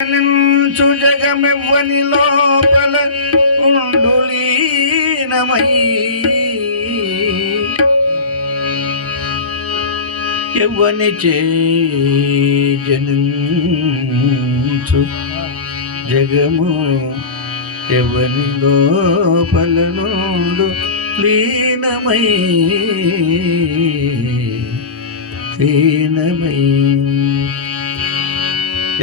నించు జగమెవ్వని లోపల ఉండులీనమై ఎవ్వని చే జనించు జగము ఎవ్వని లోపల నుండు లీనమై లీనమై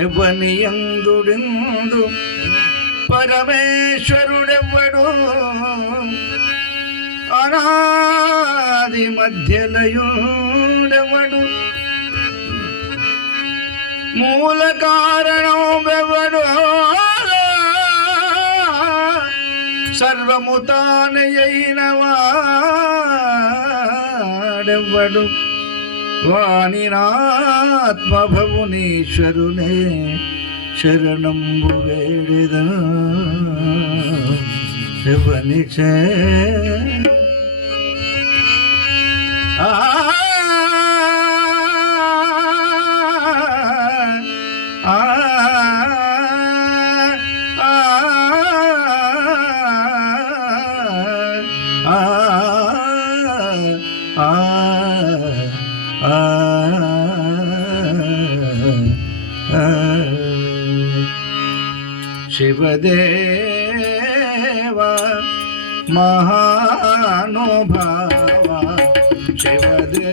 ఎవ్వని యందుడిందు పరమేశ్వరుడెవ్వడు అనాది మధ్యలయుడెవ్వడు మూల కారణమెవ్వడు సర్వము తానయైన వాడెవ్వడు వాణినాత్మభవునీశ్వరునే శరణంబు వేడిద ఎవని చే శివదేవ మహానుభావ శివదేవ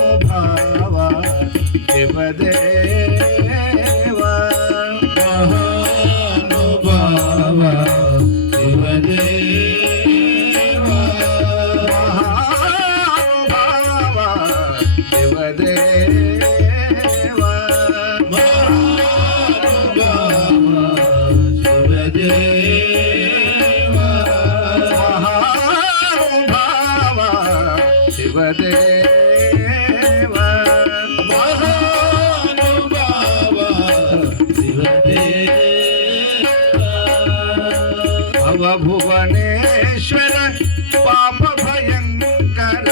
మహానుభావ శివదేవ మహానుభావ శివదేవ మహానుభావ శివదేవ భువనేశ్వర పాప భయంకర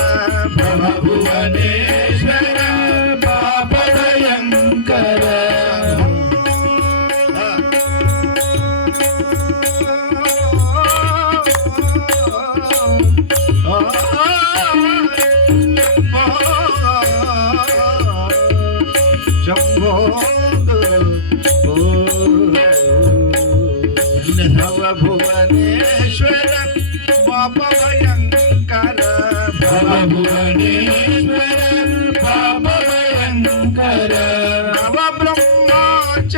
భువనేశ్వర పాప భయంకర శంభో భువనేశ్వర పాప భయంకర భువనేశ్వర పాప భయంకర నవ బ్రహ్మాచరణగనుత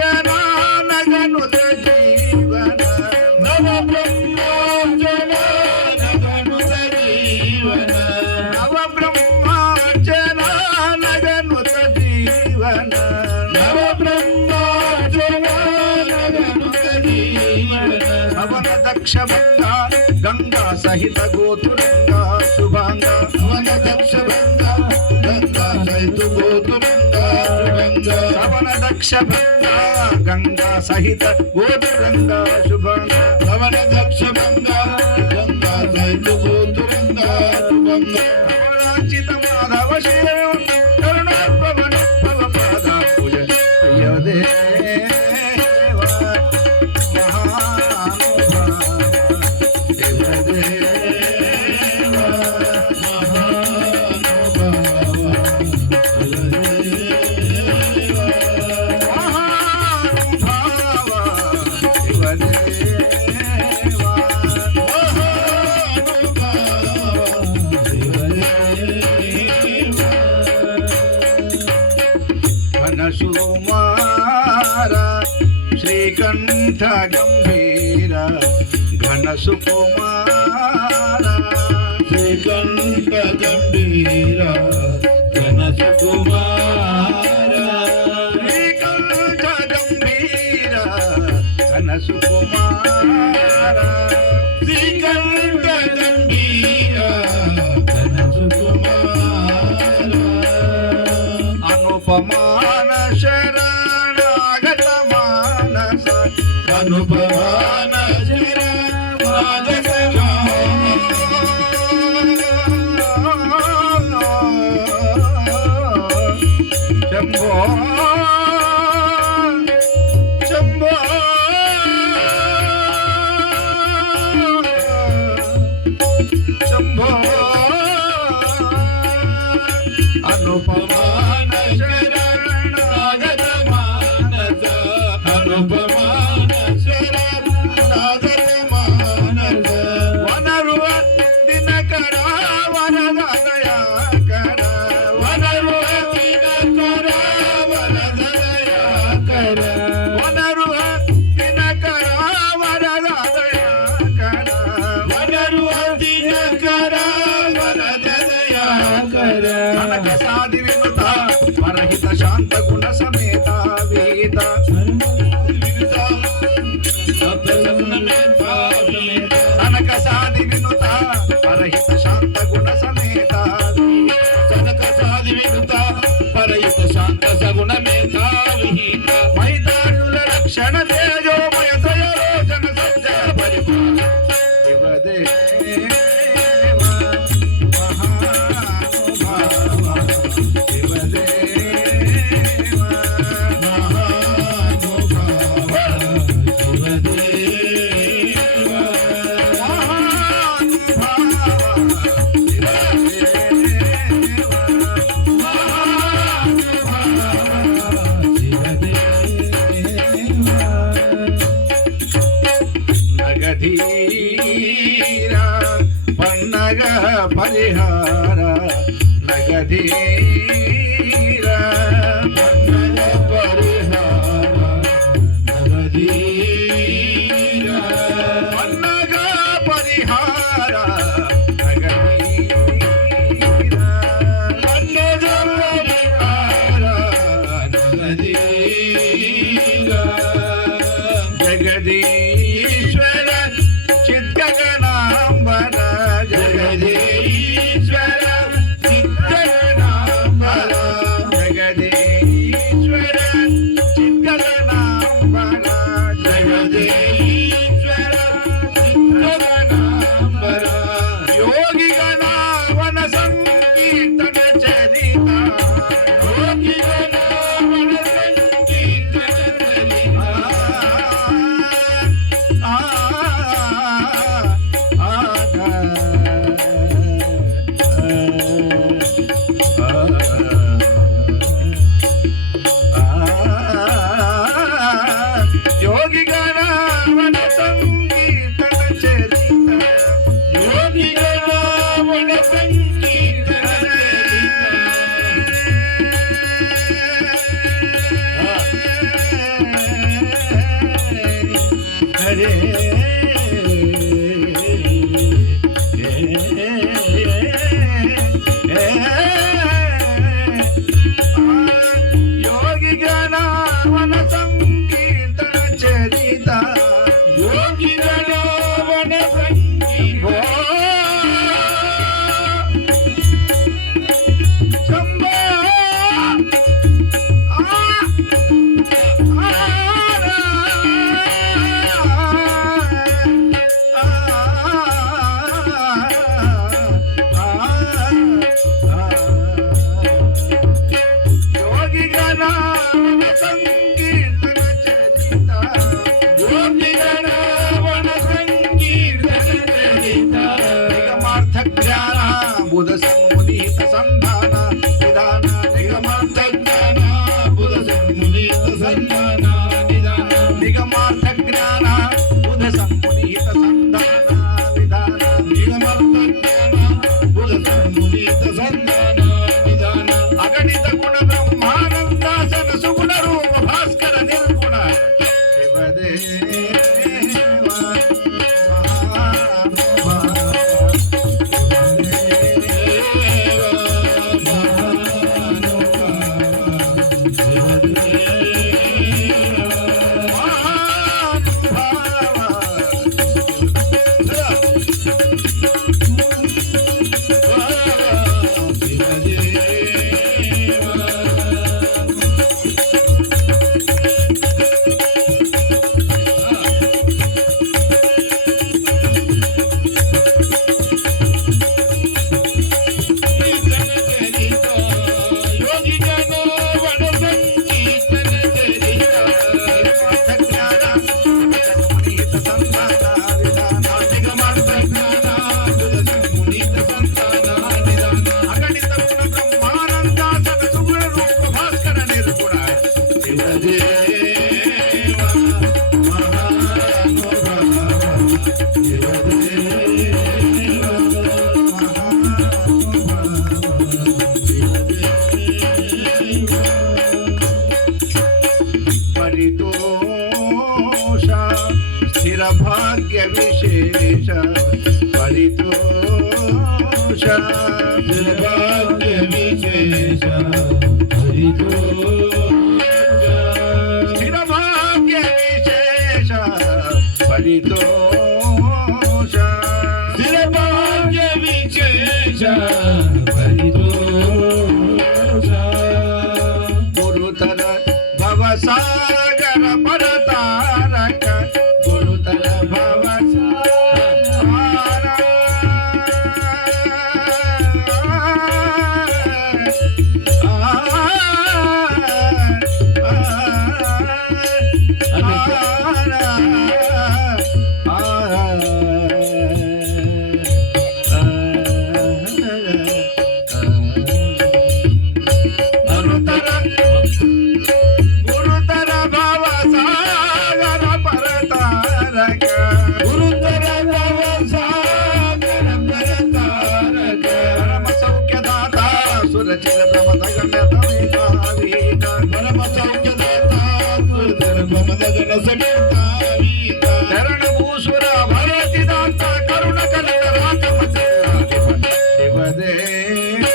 జీవన నవ బ్రహ్మాచరణగనుత జీవన నవ బ్రహ్మాచరణగనుత జీవన నవ బ్రహ్మాచరణగనుత జీవన అవన దక్షభంగ గంగా సహిత గోతురంగ శుభాంగ అవన దక్షభంగ గంగా సహిత గోతురంగ శుభంగ అవన దక్షభంగ గంగా సహిత గోతురంగ శుభంగ అవన దక్షభంగ గంగా సహిత గోతురంగ శుభంగ అవరాచిత మాధవ శివ కరుణాపవన భవ పాద పూజ అయ్యదే సుమార శ్రీకంఠ గంభీర ఘన సుకుమార శ్రీకంఠ గంభీర ఘన సుకుమార శ్రీకంఠ గంభీర ఘన సుకుమార శ్రీకంఠ గంభీర ఘన సుకుమార అనుపమాన శరణాగత మానస అనుపమాన శరణాగత शंभो शंभो अनुपमान शरण नागद मानस अनुपमान शरण नागद मानस वनरुव दिनकर वरदया कर वनरुव दिनकर वरदया कर वनरुव दिनकर वरदया कर वनरुव दिनकर वरदया कर साधि विनुता परहित शांत गुण समेता वेद सनक साधि विनुता परहित शांत गुण समेता सनक साधि विनुता परहित शांत सगुण मेता विहित मैदारुल रक्षण तेजो मय तयोजन सज्जन परिपूर्ण शिवदेव नगधीरा पन्नग परिहार नगधीरा पन्नग परिहार नगधीरा पन्नग परिहार नगधीरा पन्नग परिहार नगधीरा जगदीश्वर चित्तगणांबर जगदीश्वर चित्तगणांबर जगदीश्वर चित्तगणांबर जगदीश्वर चित्तगणांबर योगी गणावन संकीर्तन चरिता योगी गणावन संकीर्तन चरिता योगी गणावन संकीर्तन चरिता योगी गणावन संकीर्तन चरिता हरे योगी गणावन संकीर्तन चरिता योगी गणावन संकीर्तन शंभो योगी गणावन संकीर्तन चरिता योगी गणावन संकीर्तन चरिता निगमार्थ ज्ञान बुध सन्मुनित संधान विधान निगमार्थ ज्ञान बुध सन्मुनित संधान विधान निगमार्थ ज्ञान बुध सन्मुनित संधान विधान निगमार्थ ज्ञान बुध सन्मुनित संधान विधान अगणित गुण ब्रह्मानंद सन सुगुण रूप भास्कर निर्गुण शिवदेवा हरितोष भाग्य विशेष हरितोष स्थिर भाग्य विशेष हरितोष स्थिर भाग्य विशेष हरितोष गुरुतर भवसागर परतारक गुरुतर गुरुतर भवसागर परतारक गुरुतर भवसागर परतारक परम सौख्यदाता सुरचिर ब्रह्मदगण्यतमेका परम सौख्यदाता सुरचिर समेता धरण भूसुर भरतिदाता करुण कलित राकमचन्द्राधिपति शिवदेव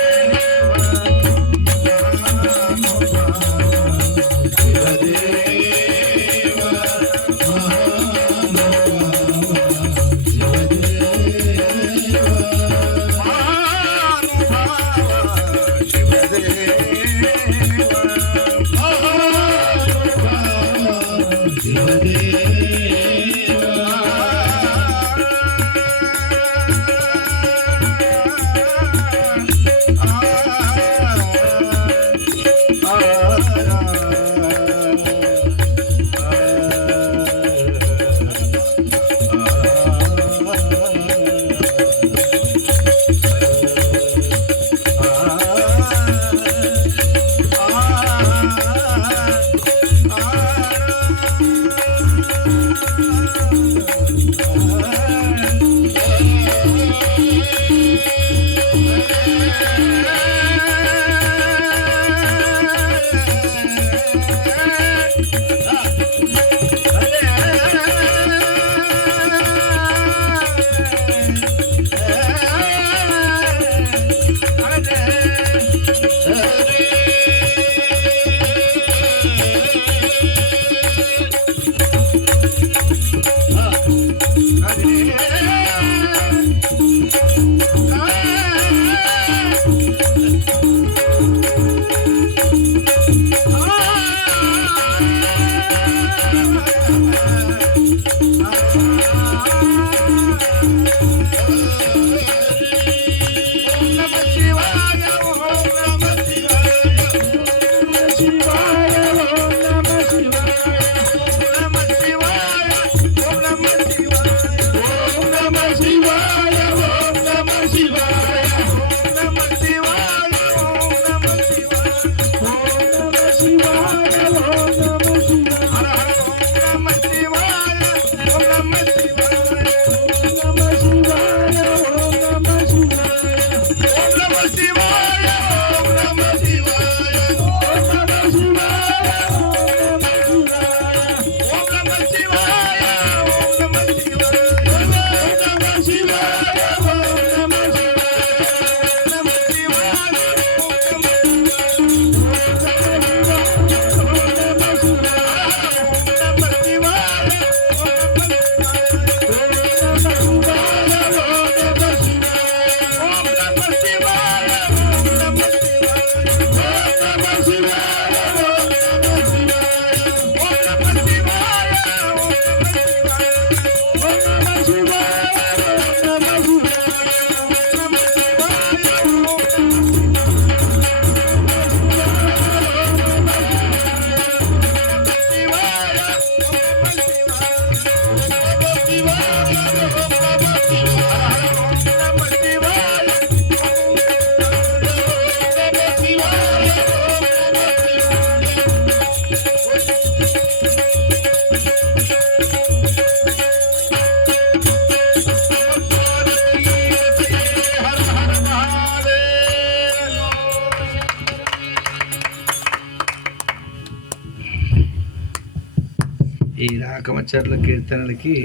ఈ రాకమచర్ల కీర్తనలకి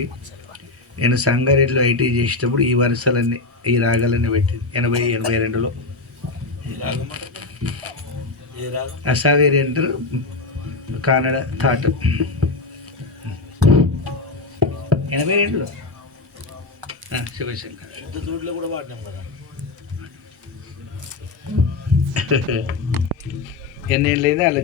నేను సంగారెడ్డిలో ఐటీ చేసేటప్పుడు ఈ వరుసలన్నీ ఈ రాగాలన్నీ పెట్టింది 82లో. అసావేరి అంటారు కన్నడ థాట్ 82లో శివశంకర్ కూడా వాడినాం కదా. ఎన్నేళ్ళైంది అలా